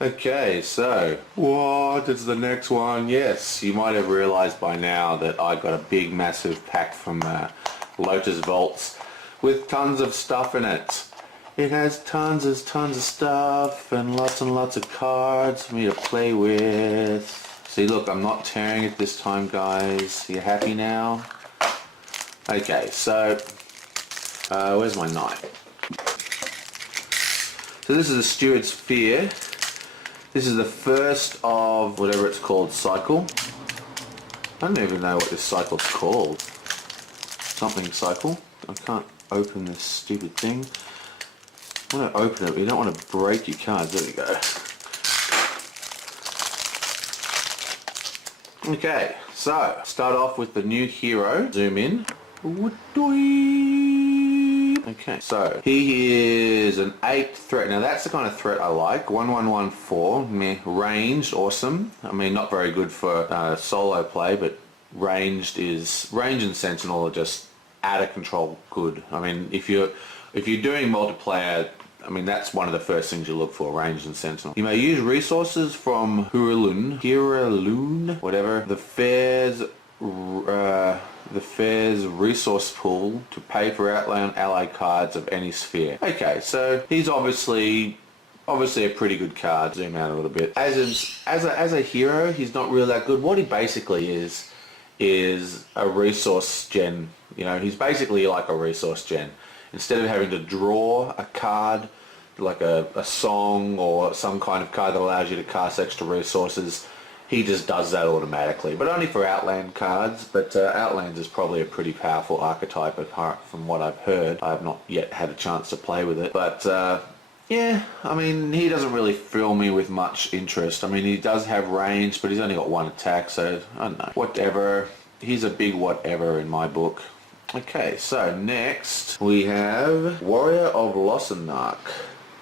Okay, so what is the next one? Yes, you might have realized by now that I got a big massive pack from Lotus Vaults with tons of stuff in it. It has tons of stuff and lots of cards for me to play with. See, look, I'm not tearing it this time, guys. You happy now? Okay, so where's my knife? So this is a Steward Sphere. This is the first of whatever it's called cycle. I don't even know what this cycle's called. Something cycle. I can't open this stupid thing. I want to open it, but you don't want to break your cards. There we go. Okay, so start off with the new hero. Zoom in. Okay, so he is an 8 threat. Now that's the kind of threat I like. 1114, meh, ranged, awesome. I mean, not very good for solo play, but ranged and sentinel are just out of control good. I mean, if you're doing multiplayer, I mean, that's one of the first things you look for, ranged and sentinel. You may use resources from Huraloon, whatever, the Fair's resource pool to pay for outland ally cards of any sphere. Okay, so he's obviously a pretty good card. Zoom out a little bit. As a hero, he's not really that good. What he basically is a resource gen. You know, he's basically like a resource gen. Instead of having to draw a card, like a song or some kind of card that allows you to cast extra resources, he just does that automatically, but only for Outland cards. But Outlands is probably a pretty powerful archetype apart from what I've heard. I have not yet had a chance to play with it. But yeah, I mean, he doesn't really fill me with much interest. I mean, he does have range, but he's only got one attack, so I don't know. Whatever. He's a big whatever in my book. Okay, so next we have Warrior of Losenark.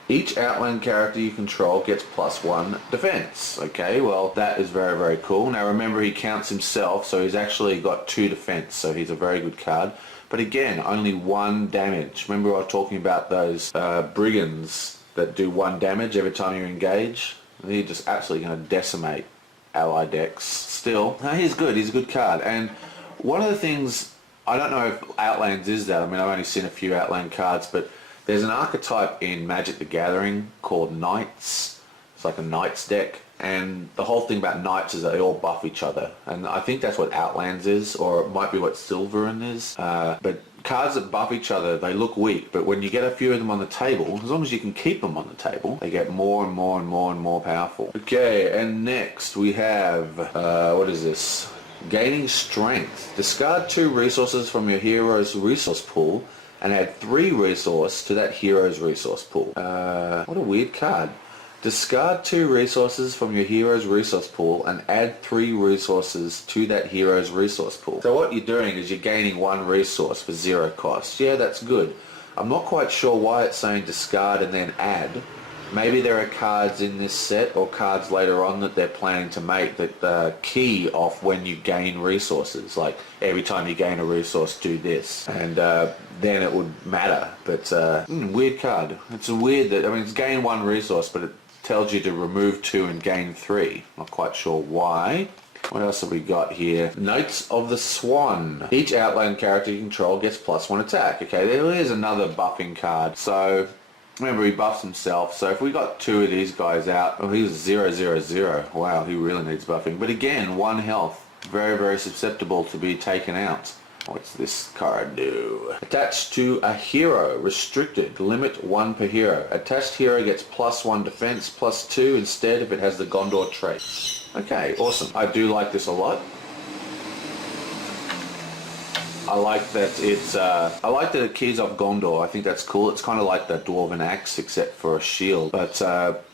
Each Outland character you control gets +1 defense. Okay, well that is very, very cool. Now remember, he counts himself, so he's actually got 2 defense, so he's a very good card. But again, only 1 damage. Remember I was talking about those brigands that do 1 damage every time you engage? They're just absolutely going to decimate ally decks. Still, no, he's good. He's a good card. And one of the things, I don't know if Outlands is that. I mean, I've only seen a few Outland cards, but there's an archetype in Magic the Gathering called Knights. It's like a Knights deck, and the whole thing about Knights is that they all buff each other, and I think that's what Outlands is, or it might be what Silverin is. But cards that buff each other, they look weak, but when you get a few of them on the table, as long as you can keep them on the table, they get more and more and more and more powerful. Okay, and next we have, what is this? Gaining Strength. Discard 2 resources from your hero's resource pool and add 3 resource to that hero's resource pool. What a weird card. Discard 2 resources from your hero's resource pool and add 3 resources to that hero's resource pool. So what you're doing is you're gaining 1 resource for 0 cost. Yeah, that's good. I'm not quite sure why it's saying discard and then add. Maybe there are cards in this set or cards later on that they're planning to make that key off when you gain resources. Like every time you gain a resource, do this, and then it would matter. But weird card. It's weird that, I mean, it's gain 1 resource, but it tells you to remove 2 and gain 3. Not quite sure why. What else have we got here? Notes of the Swan. Each Outland character you control gets +1 attack. Okay, there is another buffing card. So remember, he buffs himself, so if we got 2 of these guys out, oh, he was 0/0/0. Wow, he really needs buffing. But again, 1 health. Very, very susceptible to be taken out. What's this card do? Attached to a hero. Restricted. Limit 1 per hero. Attached hero gets +1 defense, +2 instead if it has the Gondor trait. Okay, awesome. I do like this a lot. I like that it keys off Gondor. I think that's cool. It's kind of like the Dwarven Axe except for a shield. But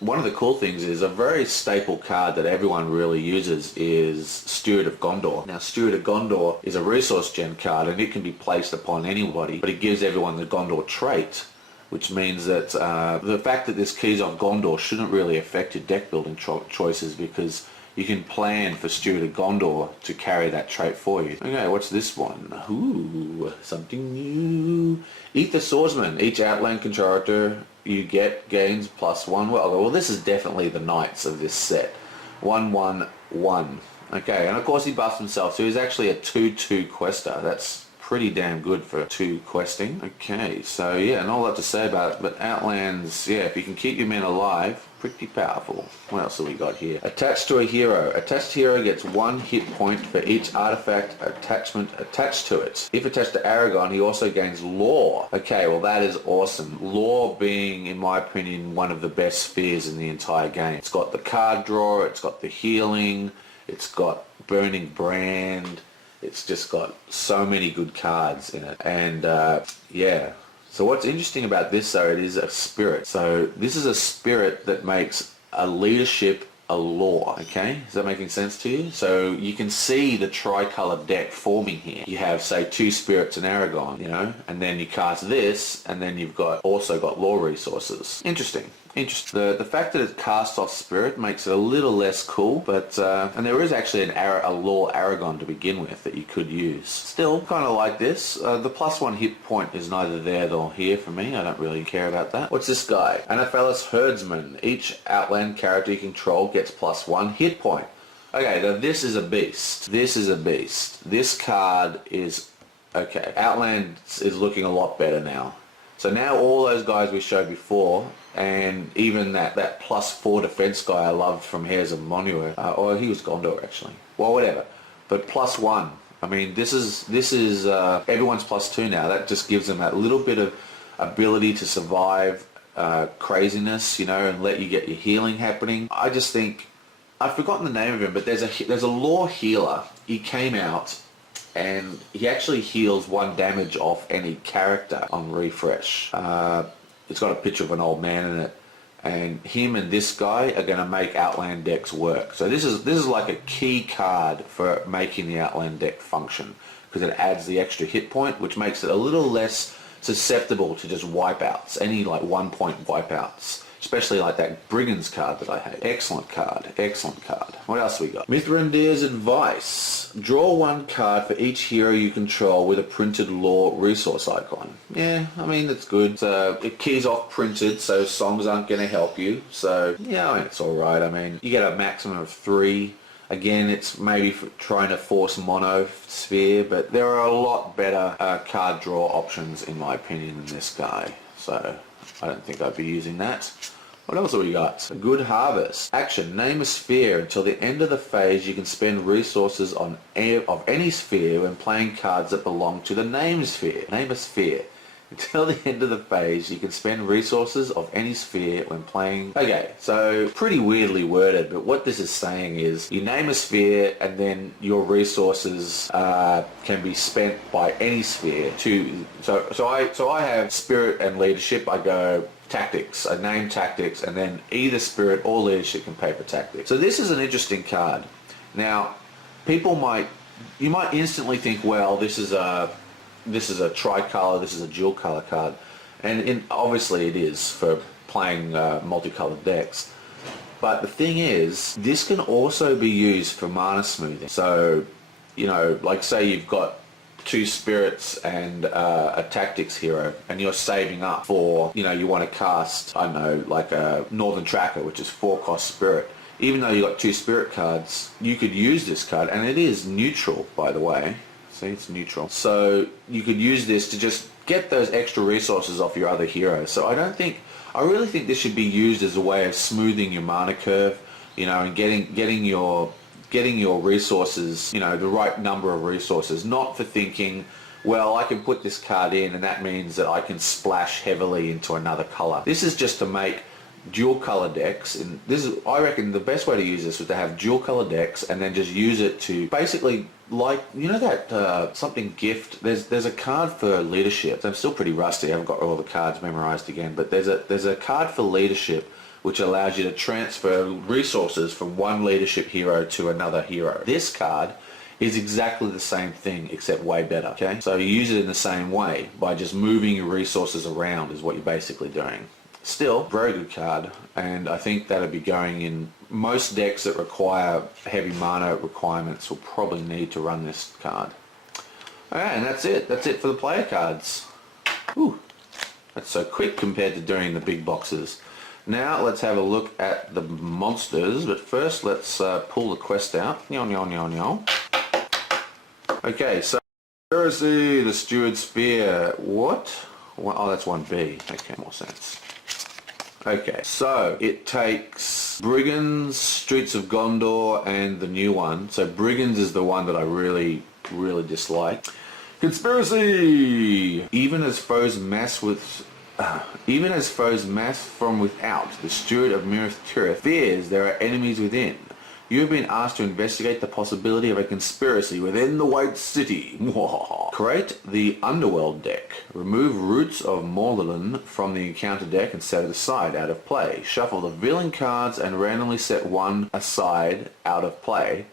one of the cool things is a very staple card that everyone really uses is Steward of Gondor. Now, Steward of Gondor is a resource gen card and it can be placed upon anybody, but it gives everyone the Gondor trait, which means that the fact that this keys off Gondor shouldn't really affect your deck building choices, because you can plan for Steward of Gondor to carry that trait for you. Okay, what's this one? Ooh, something new. Eat the Swordsman. Each Outland character you get gains +1. Well, this is definitely the Knights of this set. 1/1/1. Okay, and of course he buffs himself, so he's actually a 2/2 quester. That's pretty damn good for 2 questing. Okay, so yeah, not a lot to say about it, but Outlands, yeah, if you can keep your men alive, pretty powerful. What else have we got here? Attached to a hero. Attached hero gets 1 hit point for each artifact attachment attached to it. If attached to Aragon, he also gains lore. Okay, well that is awesome. Lore being, in my opinion, one of the best spheres in the entire game. It's got the card draw, it's got the healing, it's got Burning Brand, it's just got so many good cards in it. And yeah. So what's interesting about this though, it is a spirit. So this is a spirit that makes a leadership a lore, okay? Is that making sense to you? So you can see the tricolour deck forming here. You have, say, 2 spirits in Aragon, you know, and then you cast this, and then you've also got lore resources. Interesting. The fact that it's cast off spirit makes it a little less cool, but and there is actually a lore Aragon to begin with that you could use. Still, kind of like this. The +1 hit point is neither there nor here for me. I don't really care about that. What's this guy? Anaphalis Herdsman. Each Outland character you control gets +1 hit point. Okay, now this is a beast. This is a beast. This card is okay. Outland is looking a lot better now. So now all those guys we showed before, and even that +4 defense guy I loved from Heirs of Monuer, or he was Gondor actually. Well, whatever. But +1. I mean, this is everyone's +2 now. That just gives them that little bit of ability to survive craziness, you know, and let you get your healing happening. I just think, I've forgotten the name of him, but there's a lore healer. He came out and he actually heals 1 damage off any character on refresh. It's got a picture of an old man in it, and him and this guy are going to make Outland decks work. So this is like a key card for making the Outland deck function, because it adds the extra hit point, which makes it a little less susceptible to just wipeouts, any like 1-point wipeouts. Especially like that Brigands card that I hate. Excellent card. Excellent card. What else we got? Mithrandir's Advice. Draw 1 card for each hero you control with a printed lore resource icon. Yeah, I mean, that's good. So it keys off printed, so songs aren't going to help you. So, yeah, I mean, it's alright. I mean, you get a maximum of 3. Again, it's maybe for trying to force mono sphere, but there are a lot better card draw options, in my opinion, than this guy. So I don't think I'd be using that. What else have we got? A Good Harvest. Action. Name a sphere. Until the end of the phase, you can spend resources of any sphere when playing cards that belong to the name sphere. Name a sphere. Until the end of the phase, you can spend resources of any sphere when playing... Okay, so pretty weirdly worded, but what this is saying is you name a sphere and then your resources can be spent by any sphere to... So I have Spirit and Leadership. I go Tactics. I name Tactics, and then either Spirit or Leadership can pay for Tactics. So this is an interesting card. Now, you might instantly think, well, this is a tricolour, this is a dual colour card, and obviously it is for playing multicoloured decks. But the thing is, this can also be used for mana smoothing. So, you know, like say you've got 2 spirits and a tactics hero, and you're saving up for, you know, you want to cast, I don't know, like a Northern Tracker, which is 4-cost spirit. Even though you got 2 spirit cards, you could use this card, and it is neutral, by the way. See, it's neutral. So you could use this to just get those extra resources off your other heroes. So I really think this should be used as a way of smoothing your mana curve, you know, and getting your resources, you know, the right number of resources, not for thinking, well, I can put this card in and that means that I can splash heavily into another colour. This is just to make dual colour decks, and I reckon the best way to use this was to have dual colour decks and then just use it to basically, like, you know that something gift, there's a card for Leadership. I'm still pretty rusty, I haven't got all the cards memorized again, but there's a card for Leadership which allows you to transfer resources from one Leadership hero to another hero. This card is exactly the same thing except way better, okay? So you use it in the same way by just moving your resources around is what you're basically doing. Still, very good card, and I think that'll be going in most decks that require heavy mana requirements will probably need to run this card. Alright, and that's it. That's it for the player cards. Ooh, that's so quick compared to doing the big boxes. Now let's have a look at the monsters, but first let's pull the quest out. Okay, so Conspiracy, the Steward Spear. What? Oh, that's 1B. Okay, more sense. Okay, so it takes Brigands, Streets of Gondor, and the new one. So Brigands is the one that I really dislike. Conspiracy! Even as foes mass from without, the Steward of Mirith Tirith fears there are enemies within. You have been asked to investigate the possibility of a conspiracy within the White City. Create the Underworld deck. Remove Roots of Morlun from the encounter deck and set it aside out of play. Shuffle the villain cards and randomly set one aside out of play.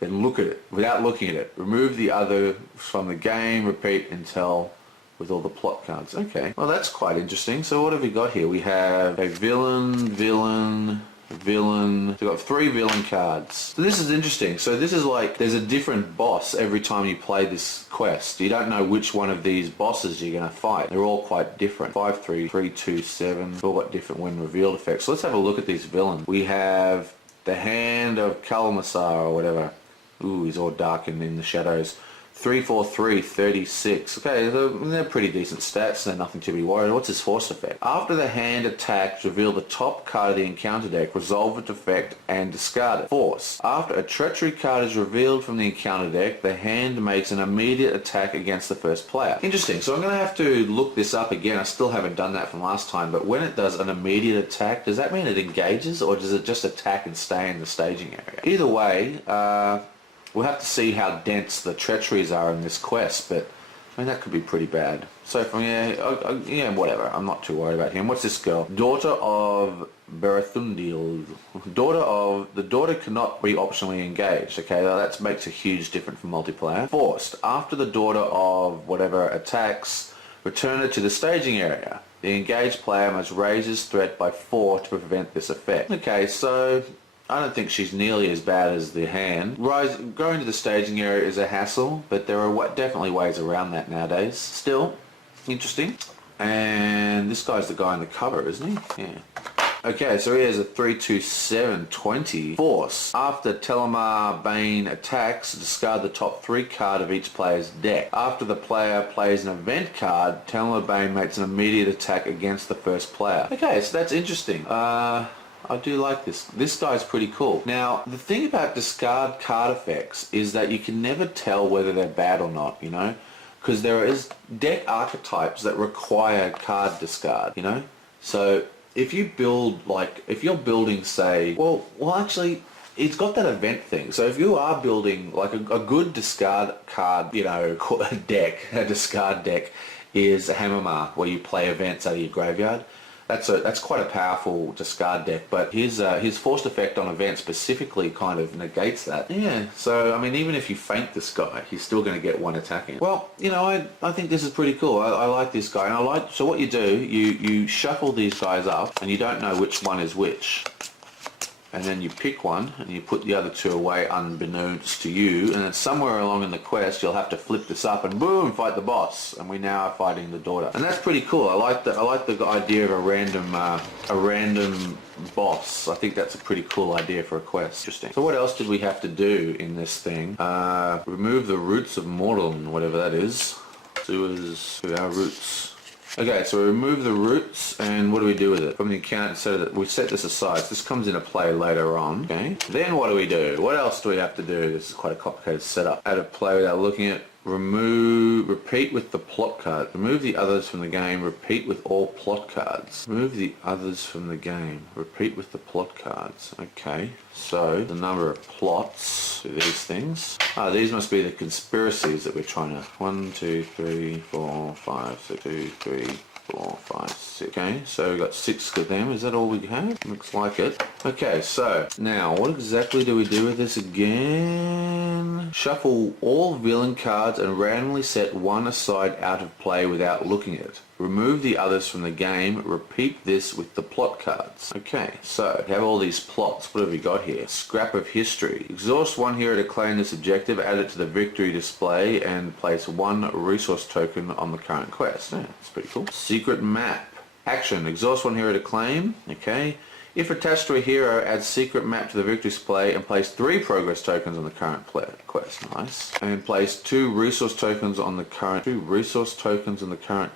Then look at it without looking at it. Remove the other from the game. Repeat until with all the plot cards. Okay, well that's quite interesting. So what have we got here? We have a villain. We've got 3 villain cards. So this is interesting. So this is like there's a different boss every time you play this quest. You don't know which one of these bosses you're going to fight. They're all quite different. 5, 3, 3, 2, 7. They've all got different when revealed effects. So let's have a look at these villains. We have the Hand of Kalmasar or whatever. Ooh, he's all dark and in the shadows. 3, 4, 3, 36. Okay, they're pretty decent stats. They're nothing to be worried. What's his force effect? After the hand attacks, reveal the top card of the encounter deck, resolve its effect, and discard it. Force. After a treachery card is revealed from the encounter deck, the hand makes an immediate attack against the first player. Interesting. So I'm going to have to look this up again. I still haven't done that from last time, but when it does an immediate attack, does that mean it engages, or does it just attack and stay in the staging area? Either way, we'll have to see how dense the treacheries are in this quest, but I mean that could be pretty bad. So from yeah, whatever. I'm not too worried about him. What's this girl? Daughter of Barathundil. The daughter cannot be optionally engaged. Okay, that makes a huge difference for multiplayer. Forced. After the daughter of whatever attacks, return her to the staging area. The engaged player must raise his threat by 4 to prevent this effect. Okay, so I don't think she's nearly as bad as the hand. Going to the staging area is a hassle, but there are definitely ways around that nowadays. Still, interesting. And this guy's the guy on the cover, isn't he? Yeah. Okay, so he has a 32720 force. After Telemar Bane attacks, discard the top 3 card of each player's deck. After the player plays an event card, Telemar Bane makes an immediate attack against the first player. Okay, so that's interesting. I do like this. This guy's pretty cool. Now, the thing about discard card effects is that you can never tell whether they're bad or not, you know? Because there is deck archetypes that require card discard, you know? So, if you build, like, if you're building, say, well, actually, it's got that event thing. So if you are building, like, a good discard card, you know, deck, a discard deck, is a Hammermark, where you play events out of your graveyard. That's quite a powerful discard deck, but his forced effect on events specifically kind of negates that. Yeah, so I mean, even if you feint this guy, he's still going to get 1 attack in. Well, you know, I think this is pretty cool. I like this guy, and so what you do, you shuffle these guys up, and you don't know which one is which. And then you pick one and you put the other 2 away unbeknownst to you, and then somewhere along in the quest you'll have to flip this up and boom, fight the boss, and we now are fighting the daughter. And that's pretty cool. I like the idea of a random boss. I think that's a pretty cool idea for a quest. Interesting. So what else did we have to do in this thing? Remove the Roots of Morlun, whatever that is. So our roots. Okay, so we remove the roots, and what do we do with it? From the account, so that we set this aside. So this comes into play later on. Okay. Then what do we do? What else do we have to do? This is quite a complicated setup. Out of play without looking at. Repeat with the plot card. Remove the others from the game. Repeat with all plot cards. Remove the others from the game. Repeat with the plot cards. Okay, so the number of plots to these things. These must be the conspiracies that we're trying to. 1, 2, 3, 4, 5, 6, 2, 3, 4, 5, 6. Okay, so we've got 6 of them. Is that all we have? Looks like it. Okay, so now what exactly do we do with this again? then shuffle all villain cards and randomly set one aside out of play without looking at it. Remove the others from the game. Repeat this with the plot cards. Okay, so we have all these plots. What have we got here? Scrap of history. Exhaust one hero to claim this objective, add it to the victory display, and place one resource token on the current quest. Yeah, that's pretty cool. Secret map. Action. Exhaust one hero to claim. Okay. If attached to a hero, add secret map to the victory display and place 3 progress tokens on the current quest. Nice. And place 2 resource tokens on the current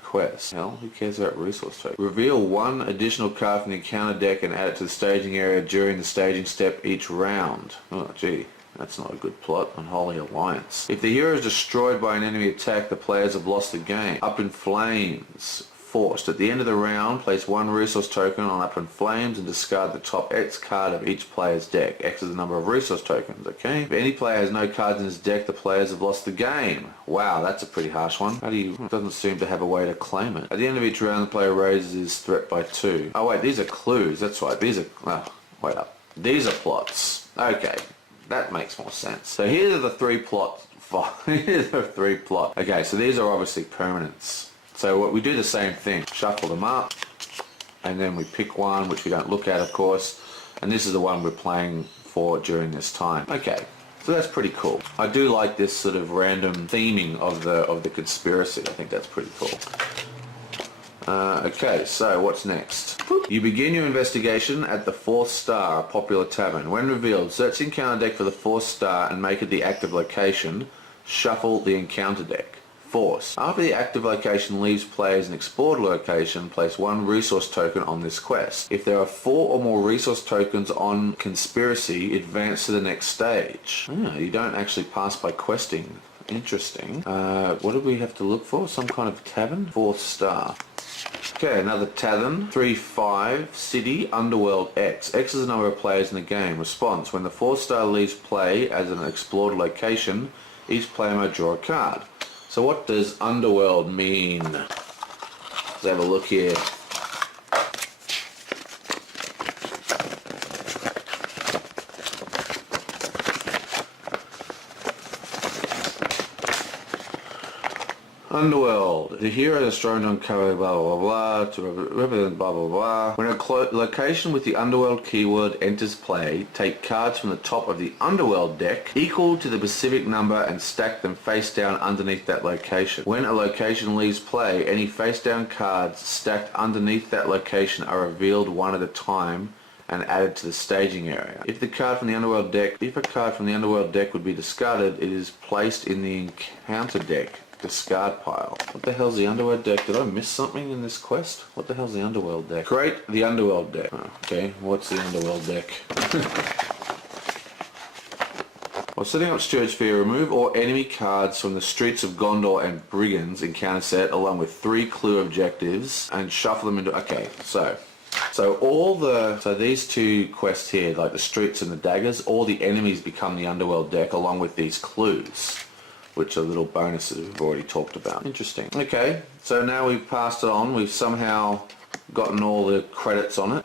quest. Hell, who cares about resource tokens? Reveal 1 additional card from the encounter deck and add it to the staging area during the staging step each round. Oh, gee. That's not a good plot. Unholy Alliance. If the hero is destroyed by an enemy attack, the players have lost the game. Up in Flames. Forced. At the end of the round, place 1 resource token on Up in Flames and discard the top X card of each player's deck. X is the number of resource tokens, okay? If any player has no cards in his deck, the players have lost the game. Wow, that's a pretty harsh one. Doesn't seem to have a way to claim it. At the end of each round, the player raises his threat by 2. Oh wait, these are clues. That's right. These are... wait up. These are plots. Okay, that makes more sense. So here are the 3 plots. Here's the 3 plots. Okay, so these are obviously permanents. So what we do the same thing, shuffle them up, and then we pick one, which we don't look at, of course, and this is the one we're playing for during this time. Okay, so that's pretty cool. I do like this sort of random theming of the conspiracy. I think that's pretty cool. Okay, so what's next? You begin your investigation at the 4th star, a popular tavern. When revealed, search the encounter deck for the 4th star and make it the active location. Shuffle the encounter deck. Force. After the active location leaves play as an explored location, place 1 resource token on this quest. If there are 4 or more resource tokens on conspiracy, advance to the next stage. You don't actually pass by questing. Interesting. What do we have to look for? Some kind of tavern? 4th star. Okay, another tavern. 3-5, city, underworld X. X is the number of players in the game. Response. When the 4th star leaves play as an explored location, each player may draw a card. So what does underworld mean? Let's have a look here. Underworld. The hero is thrown to uncover blah blah blah to represent blah blah blah. When a location with the underworld keyword enters play, take cards from the top of the underworld deck equal to the specific number and stack them face down underneath that location. When a location leaves play, any face down cards stacked underneath that location are revealed one at a time and added to the staging area. If a card from the underworld deck would be discarded, it is placed in the encounter deck discard pile. What the hell's the underworld deck? Did I miss something in this quest? What the hell's the underworld deck? Create the underworld deck. Oh, okay, what's the underworld deck? While setting up Steward's Fear, remove all enemy cards from the Streets of Gondor and Brigands encounter set along with 3 clue objectives and shuffle them into... Okay, so these 2 quests here, like the Streets and the Daggers, all the enemies become the underworld deck along with these clues, which are little bonuses we've already talked about. Interesting. Okay, so now we've passed it on. We've somehow gotten all the credits on it.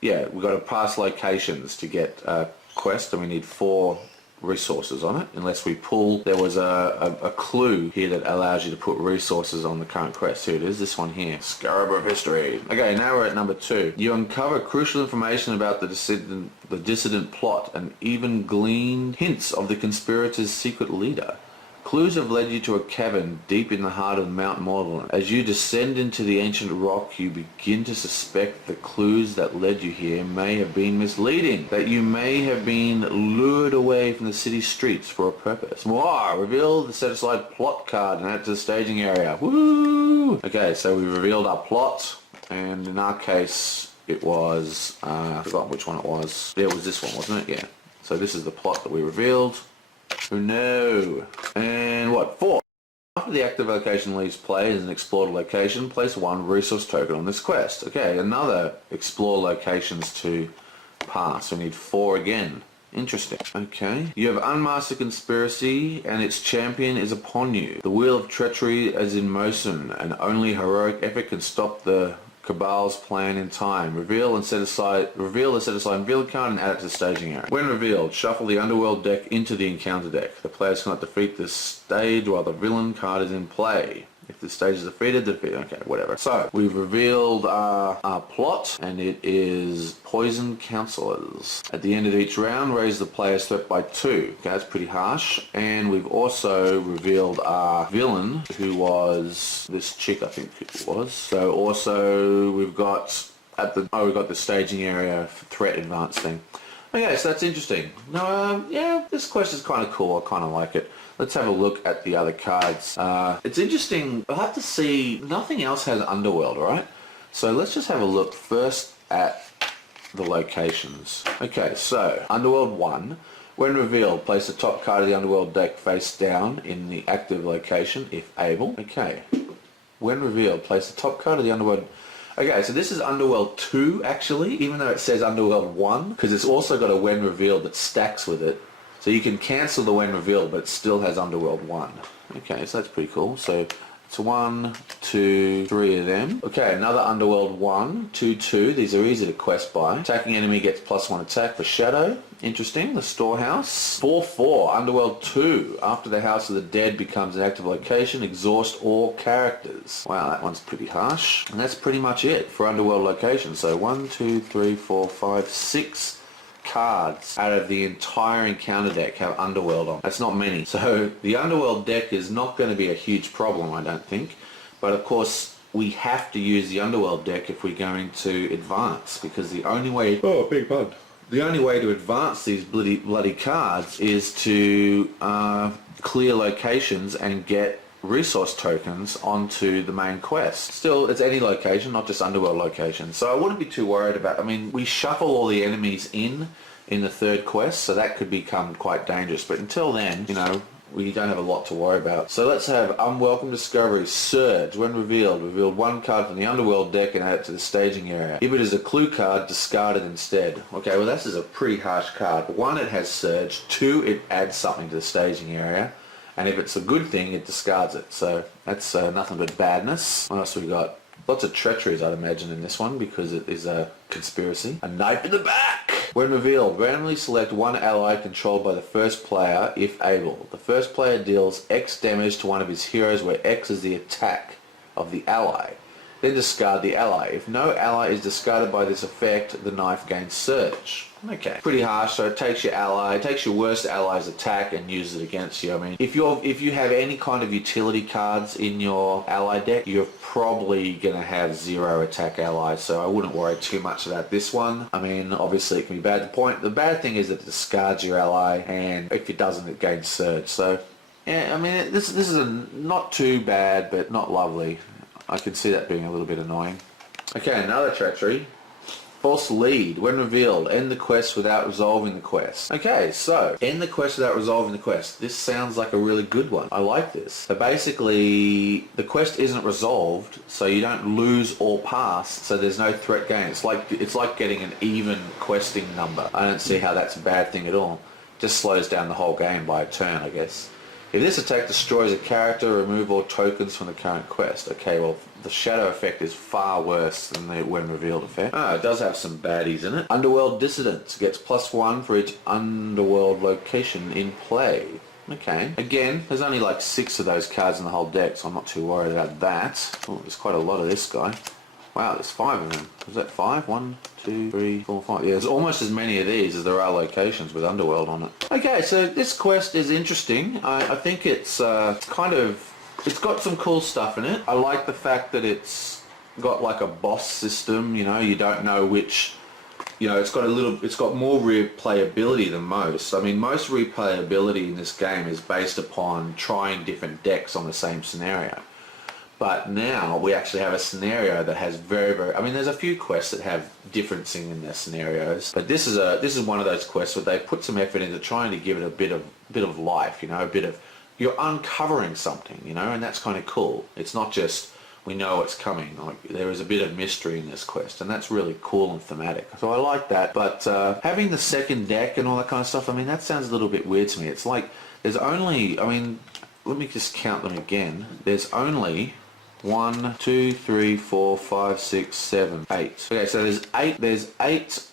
Yeah, we've got to pass locations to get a quest, and we need 4 resources on it, unless we pull... There was a clue here that allows you to put resources on the current quest. Here it is, this one here. Scarab of History. Okay, now we're at number 2. You uncover crucial information about the dissident plot and even glean hints of the conspirators' secret leader. Clues have led you to a cavern deep in the heart of Mount Morland. As you descend into the ancient rock, you begin to suspect the clues that led you here may have been misleading, that you may have been lured away from the city streets for a purpose. Wow! Reveal the set-aside plot card and add it to the staging area. Woo! Okay, so we revealed our plot, and in our case, it was... I forgot which one it was. There was this one, wasn't it? Yeah. So this is the plot that we revealed. Oh no! And what? 4. After the active location leaves play as an explored location, place 1 resource token on this quest. Okay, another explore locations to pass. We need 4 again. Interesting. Okay. You have unmasked the conspiracy and its champion is upon you. The wheel of treachery is in motion and only heroic effort can stop the Cabal's plan in time. Reveal the set aside villain card and add it to the staging area. When revealed, shuffle the underworld deck into the encounter deck. The players cannot defeat this stage while the villain card is in play. If the stage is defeated, okay, whatever. So, we've revealed our plot, and it is Poison Counselors. At the end of each round, raise the player's threat by 2. Okay, that's pretty harsh. And we've also revealed our villain, who was this chick, I think it was. So, also, we've got we've got the staging area threat advance thing. Okay, so that's interesting. No, yeah, this quest is kind of cool. I kind of like it. Let's have a look at the other cards. It's interesting. I'll have to see. Nothing else has Underworld, alright? So let's just have a look first at the locations. Okay, so Underworld 1. When revealed, place the top card of the Underworld deck face down in the active location, if able. Okay. When revealed, place the top card of the Underworld... Okay, so this is Underworld 2, actually, even though it says Underworld 1, because it's also got a when revealed that stacks with it. So you can cancel the when revealed, but it still has Underworld 1. Okay, so that's pretty cool. So it's 1, 2, 3 of them. Okay, another Underworld 1, 2, 2. These are easy to quest by. Attacking enemy gets +1 attack for Shadow. Interesting. The Storehouse. 4, 4. Underworld 2. After the House of the Dead becomes an active location, exhaust all characters. Wow, that one's pretty harsh. And that's pretty much it for Underworld locations. So 1, 2, 3, 4, 5, 6 cards out of the entire encounter deck have Underworld on. That's not many. So the Underworld deck is not going to be a huge problem, I don't think. But of course, we have to use the Underworld deck if we're going to advance, because the only way... Oh, big pun. The only way to advance these bloody cards is to clear locations and get resource tokens onto the main quest. Still, it's any location, not just Underworld location. So I wouldn't be too worried about... I mean, we shuffle all the enemies in the third quest, so that could become quite dangerous. But until then, you know, we don't have a lot to worry about. So let's have Unwelcome Discovery. Surge. When revealed, reveal 1 card from the Underworld deck and add it to the staging area. If it is a clue card, discard it instead. Okay, well this is a pretty harsh card. 1, it has Surge. 2, it adds something to the staging area. And if it's a good thing, it discards it. So that's nothing but badness. What else we got? Lots of treacheries, I'd imagine, in this one, because it is a conspiracy. A knife in the back! When revealed, randomly select 1 ally controlled by the first player, if able. The first player deals X damage to one of his heroes, where X is the attack of the ally. Then discard the ally. If no ally is discarded by this effect, the knife gains Surge. Okay, pretty harsh. So it takes your ally, it takes your worst ally's attack and uses it against you. I mean, if you have any kind of utility cards in your ally deck, you're probably going to have 0 attack allies. So I wouldn't worry too much about this one. I mean, obviously it can be bad. The bad thing is that it discards your ally, and if it doesn't, it gains Surge. So yeah, I mean, this is not too bad, but not lovely. I can see that being a little bit annoying. Okay, another treachery. False lead. When revealed, end the quest without resolving the quest. Okay, so, end the quest without resolving the quest. This sounds like a really good one. I like this. So basically, the quest isn't resolved, so you don't lose or pass, so there's no threat gain. It's like getting an even questing number. I don't see how that's a bad thing at all. Just slows down the whole game by a turn, I guess. If this attack destroys a character, remove all tokens from the current quest. Okay, well, the shadow effect is far worse than the when revealed effect. It does have some baddies in it. Underworld Dissidents gets +1 for each underworld location in play. Okay. Again, there's only like 6 of those cards in the whole deck, so I'm not too worried about that. Oh, there's quite a lot of this guy. Wow, there's 5 of them. Was that 5? 1, 2, 3, 4, 5. Yeah, there's almost as many of these as there are locations with Underworld on it. Okay, so this quest is interesting. I think it's it's got some cool stuff in it. I like the fact that it's got like a boss system, you know, you don't know which, you know, it's got more replayability than most. I mean, most replayability in this game is based upon trying different decks on the same scenario. But now we actually have a scenario that has I mean, there's a few quests that have differencing in their scenarios, but this is one of those quests where they put some effort into trying to give it a bit of life, you know, you're uncovering something, you know, and that's kind of cool. It's not just we know it's coming. Like, there is a bit of mystery in this quest, and that's really cool and thematic. So I like that. But having the second deck and all that kind of stuff, I mean, that sounds a little bit weird to me. It's like there's only, I mean, let me just count them again. There's only 1, 2, 3, 4, 5, 6, 7, 8. Okay, so there's eight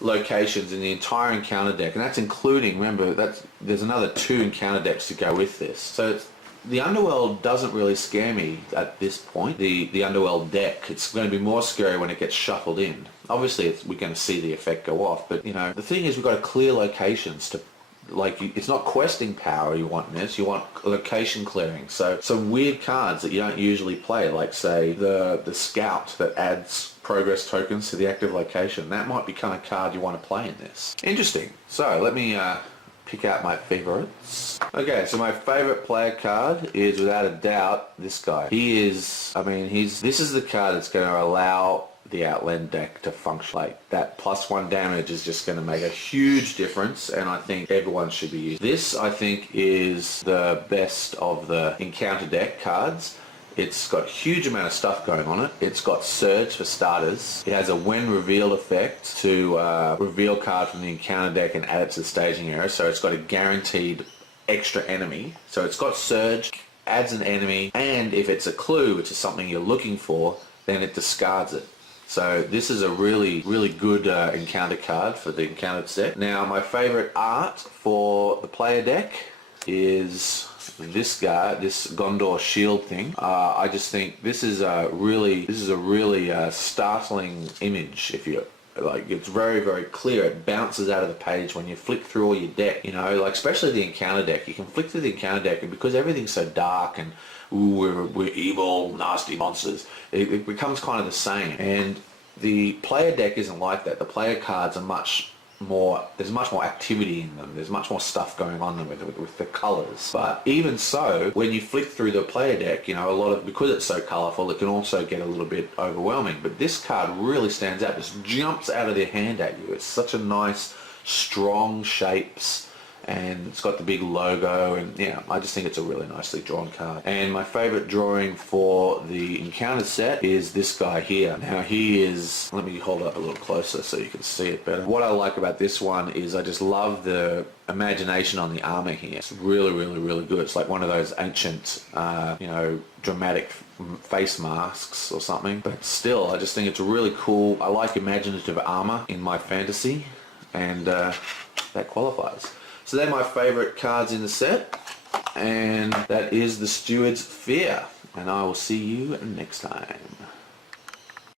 locations in the entire encounter deck, and that's including, remember, there's another 2 encounter decks to go with this. So the Underworld doesn't really scare me at this point. The Underworld deck, it's going to be more scary when it gets shuffled in. Obviously, we're going to see the effect go off, but you know, the thing is, we've got to clear locations to. Like, it's not questing power you want in this, you want location clearing. So some weird cards that you don't usually play, like say the Scout that adds progress tokens to the active location. That might become a card you want to play in this. Interesting. So let me pick out my favorites. Okay, so my favorite player card is without a doubt this guy. This is the card that's going to allow the Outland deck to function. Like, that +1 damage is just going to make a huge difference, and I think everyone should be using this. I think is the best of the encounter deck cards. It's got a huge amount of stuff going on it. It's got Surge for starters. It has a when revealed effect to reveal card from the encounter deck and add it to the staging area, so it's got a guaranteed extra enemy. So it's got Surge, adds an enemy, and if it's a clue, which is something you're looking for, then it discards it. So this is a really, really good encounter card for the encountered set. Now, my favorite art for the player deck is this guy, this Gondor shield thing. I just think this is a really startling image. If you like, it's very, very clear. It bounces out of the page when you flick through all your deck. You know, like especially the encounter deck. You can flick through the encounter deck, and because everything's so dark and we're evil, nasty monsters, it becomes kind of the same. And the player deck isn't like that. The player cards are there's much more activity in them. There's much more stuff going on with the colours. But even so, when you flick through the player deck, you know, because it's so colourful, it can also get a little bit overwhelming. But this card really stands out. Just jumps out of their hand at you. It's such a nice, strong shapes. And it's got the big logo, and yeah, I just think it's a really nicely drawn card. And my favourite drawing for the encounter set is this guy here. Now he is, let me hold up a little closer so you can see it better. What I like about this one is I just love the imagination on the armour here. It's really, really, really good. It's like one of those ancient, dramatic face masks or something. But still, I just think it's really cool. I like imaginative armour in my fantasy, and that qualifies. So they're my favourite cards in the set, and that is the Steward's Fear, and I will see you next time.